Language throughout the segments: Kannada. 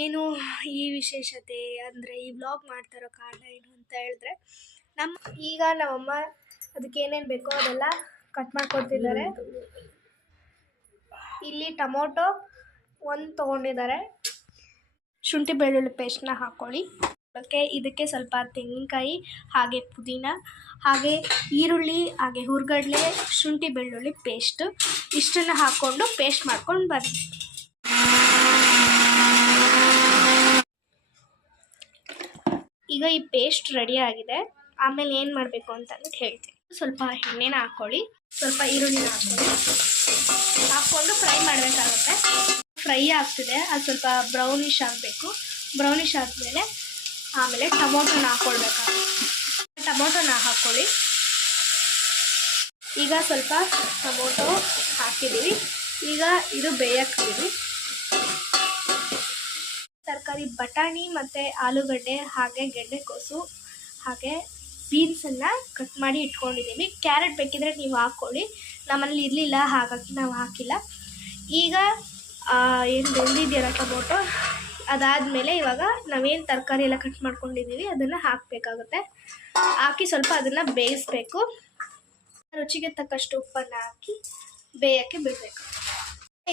ಏನು ಈ ವಿಶೇಷತೆ ಅಂದರೆ ಈ ವ್ಲಾಗ್ ಮಾಡ್ತಾ ಇರೋ ಕಾರಣ ಏನು ಅಂತ ಹೇಳಿದ್ರೆ ಈಗ ನಮ್ಮಮ್ಮ ಅದಕ್ಕೆ ಏನೇನು ಬೇಕೋ ಅದೆಲ್ಲ ಕಟ್ ಮಾಡ್ಕೊಡ್ತಿದ್ದಾರೆ. ಇಲ್ಲಿ ಟೊಮೊಟೊ ಒಂದು ತೊಗೊಂಡಿದ್ದಾರೆ. ಶುಂಠಿ ಬೆಳ್ಳುಳ್ಳಿ ಪೇಸ್ಟ್ನ ಹಾಕ್ಕೊಳ್ಳಿ. ಇದಕ್ಕೆ ಸ್ವಲ್ಪ ತೆಂಗಿನಕಾಯಿ, ಹಾಗೆ ಪುದೀನ, ಹಾಗೆ ಈರುಳ್ಳಿ, ಹಾಗೆ ಹುರ್ಗಡ್ಲೆ, ಶುಂಠಿ ಬೆಳ್ಳುಳ್ಳಿ ಪೇಸ್ಟ್ ಇಷ್ಟನ್ನು ಹಾಕ್ಕೊಂಡು ಪೇಸ್ಟ್ ಮಾಡ್ಕೊಂಡು ಬನ್ನಿ. ಈಗ ಈ ಪೇಸ್ಟ್ ರೆಡಿ ಆಗಿದೆ. ಆಮೇಲೆ ಏನು ಮಾಡಬೇಕು ಅಂತ ಹೇಳ್ತೀನಿ. ಸ್ವಲ್ಪ ಎಣ್ಣೆನ ಹಾಕ್ಕೊಳ್ಳಿ, ಸ್ವಲ್ಪ ಈರುಳ್ಳಿನ ಹಾಕ್ಕೊಂಡು ಫ್ರೈ ಮಾಡಬೇಕಾಗುತ್ತೆ. ಫ್ರೈ ಆಗ್ತಿದೆ, ಅದು ಸ್ವಲ್ಪ ಬ್ರೌನಿಷ್ ಆಗಬೇಕು. ಬ್ರೌನಿಷ್ ಆದಮೇಲೆ ಆಮೇಲೆ ಟೊಮೊಟೊನ ಹಾಕ್ಕೊಳ್ಬೇಕಾಗುತ್ತೆ. ಟೊಮೊಟೊನ ಹಾಕ್ಕೊಳ್ಳಿ. ಈಗ ಸ್ವಲ್ಪ ಟೊಮೊಟೊ ಹಾಕಿದ್ದೀವಿ. ಈಗ ಇದು ಬೇಯಕ್ಕೆ ಬಿಡಿ. ತರಕಾರಿ ಬಟಾಣಿ ಮತ್ತು ಆಲೂಗಡ್ಡೆ, ಹಾಗೆ ಗೆಡ್ಡೆಕೋಸು, ಹಾಗೆ ಬೀನ್ಸನ್ನು ಕಟ್ ಮಾಡಿ ಇಟ್ಕೊಂಡಿದ್ದೀವಿ. ಕ್ಯಾರೆಟ್ ಬೇಕಿದ್ರೆ ನೀವು ಹಾಕ್ಕೊಳ್ಳಿ. ನಮ್ಮನೇಲಿ ಇರಲಿಲ್ಲ, ಹಾಗಾಗಿ ನಾವು ಹಾಕಿಲ್ಲ. ಈಗ ಏನು ಬೆಂದಿದೆಯಲ್ಲ ಟೊಮೊಟೊ, ಅದಾದಮೇಲೆ ಇವಾಗ ನಾವೇನು ತರಕಾರಿ ಎಲ್ಲ ಕಟ್ ಮಾಡ್ಕೊಂಡಿದ್ದೀವಿ ಅದನ್ನು ಹಾಕಬೇಕಾಗುತ್ತೆ. ಹಾಕಿ ಸ್ವಲ್ಪ ಅದನ್ನು ಬೇಯಿಸ್ಬೇಕು. ರುಚಿಗೆ ತಕ್ಕಷ್ಟು ಉಪ್ಪನ್ನು ಹಾಕಿ ಬೇಯೋಕ್ಕೆ ಬಿಡಬೇಕು.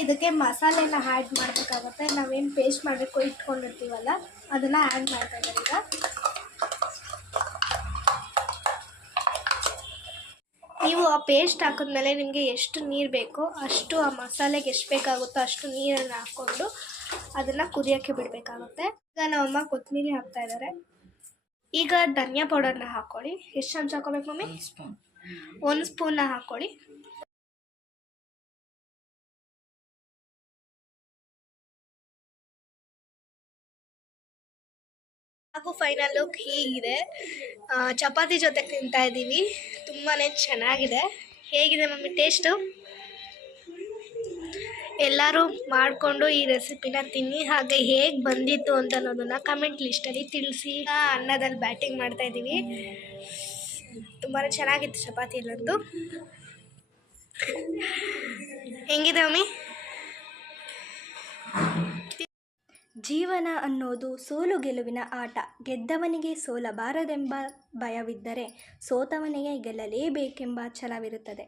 ಇದಕ್ಕೆ ಮಸಾಲೆನ ಆ್ಯಡ್ ಮಾಡಬೇಕಾಗುತ್ತೆ. ನಾವೇನು ಪೇಸ್ಟ್ ಮಾಡಬೇಕು ಇಟ್ಕೊಂಡಿರ್ತೀವಲ್ಲ ಅದನ್ನು ಆ್ಯಡ್ ಮಾಡ್ತಾ ಇದ್ದಾರೆ. ಈಗ ನೀವು ಆ ಪೇಸ್ಟ್ ಹಾಕಿದ್ಮೇಲೆ ನಿಮಗೆ ಎಷ್ಟು ನೀರು ಬೇಕೋ ಅಷ್ಟು, ಆ ಮಸಾಲೆಗೆ ಎಷ್ಟು ಬೇಕಾಗುತ್ತೋ ಅಷ್ಟು ನೀರನ್ನು ಹಾಕ್ಕೊಂಡು ಅದನ್ನು ಕುದಿಯೋಕ್ಕೆ ಬಿಡಬೇಕಾಗುತ್ತೆ. ಈಗ ನಮ್ಮಮ್ಮ ಕೊತ್ತಂಬರಿ ಹಾಕ್ತಾ ಇದ್ದಾರೆ. ಈಗ ಧನಿಯಾ ಪೌಡರ್ನ ಹಾಕ್ಕೊಳ್ಳಿ. ಎಷ್ಟು ಚಮಚ ಹಾಕೋಬೇಕು ಮಮ್ಮಿ? 1 ಸ್ಪೂನ್ನ ಹಾಕ್ಕೊಳ್ಳಿ. ಹಾಗೂ ಫೈನಲ್ ಲುಕ್ ಹೀಗಿದೆ. ಚಪಾತಿ ಜೊತೆ ತಿಂತಾ ಇದ್ದೀವಿ. ತುಂಬಾ ಚೆನ್ನಾಗಿದೆ. ಹೇಗಿದೆ ಮಮ್ಮಿ ಟೇಸ್ಟು? ಎಲ್ಲರೂ ಮಾಡಿಕೊಂಡು ಈ ರೆಸಿಪಿನ ತಿನ್ನಿ. ಹಾಗೆ ಹೇಗೆ ಬಂದಿತ್ತು ಅಂತ ಅನ್ನೋದನ್ನು ಕಮೆಂಟ್ ಲಿಸ್ಟಲ್ಲಿ ತಿಳಿಸಿ. ಅನ್ನದಲ್ಲಿ ಬ್ಯಾಟಿಂಗ್ ಮಾಡ್ತಾ ಇದ್ದೀವಿ. ತುಂಬಾ ಚೆನ್ನಾಗಿತ್ತು ಚಪಾತಿ ಎಲ್ಲಂತೂ. ಹೆಂಗಿದೆ ಮಮ್ಮಿ? ಜೀವನ ಅನ್ನೋದು ಸೋಲು ಗೆಲುವಿನ ಆಟ. ಗೆದ್ದವನಿಗೆ ಸೋಲಬಾರದೆಂಬ ಭಯವಿದ್ದರೆ ಸೋತವನಿಗೆ ಗೆಲ್ಲಲೇಬೇಕೆಂಬ ಛಲವಿರುತ್ತದೆ.